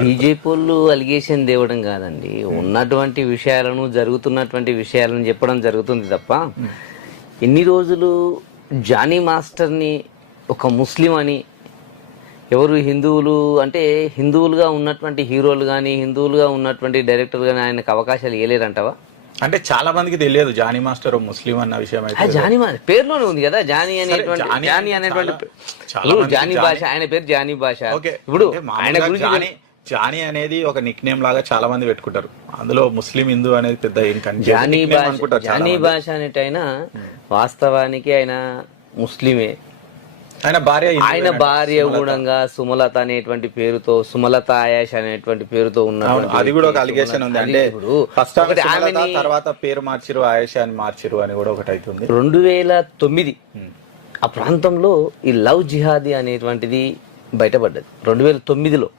BJP వాళ్ళు allegation తేవడం కాదండి, ఉన్నటువంటి విషయాలను జరుగుతున్నటువంటి విషయాలను చెప్పడం జరుగుతుంది తప్ప ఎన్ని రోజులు జానీ మాస్టర్ని ఒక ముస్లిం అని ఎవరు హిందువులు అంటే హిందువులుగా ఉన్నటువంటి హీరోలు కానీ హిందువులుగా ఉన్నటువంటి డైరెక్టర్ కానీ ఆయనకు అవకాశాలు ఇవ్వలేరంటవా? అంటే చాలా మందికి తెలియదు జానీ మాస్టర్ ముస్లిం అన్న విషయం అయితే. జానీ పేరులోనే ఉంది కదా జానీ అనేటువంటి జానీ భాష, ఆయన పేరు జానీ భాష. ఇప్పుడు ఆయన గురించి జానీ అనేది ఒక నిక్ నేమ్ లాగా చాలా మంది పెట్టుకుంటారు, అందులో ముస్లిం హిందూ అనేది పెద్ద ఏం జానీ భాష అనేటైనా వాస్తవానికి ఆయన ముస్లిమే. ఆయన భార్య గుణంగా సుమలత అనేటువంటి పేరుతో, సుమలత ఆయాష్ అనేటువంటి పేరుతో ఉన్నారు. అది కూడా ఒక అలిగేషన్ ఉంది. అంటే ఫస్ట్ తర్వాత పేరు మార్చిరు, ఆయేషా అని మార్చిరు అని కూడా ఒకటి అవుతుంది. 2009 ఆ ప్రాంతంలో ఈ లవ్ జిహాదీ అనేటువంటిది బయటపడ్డది 2009లో.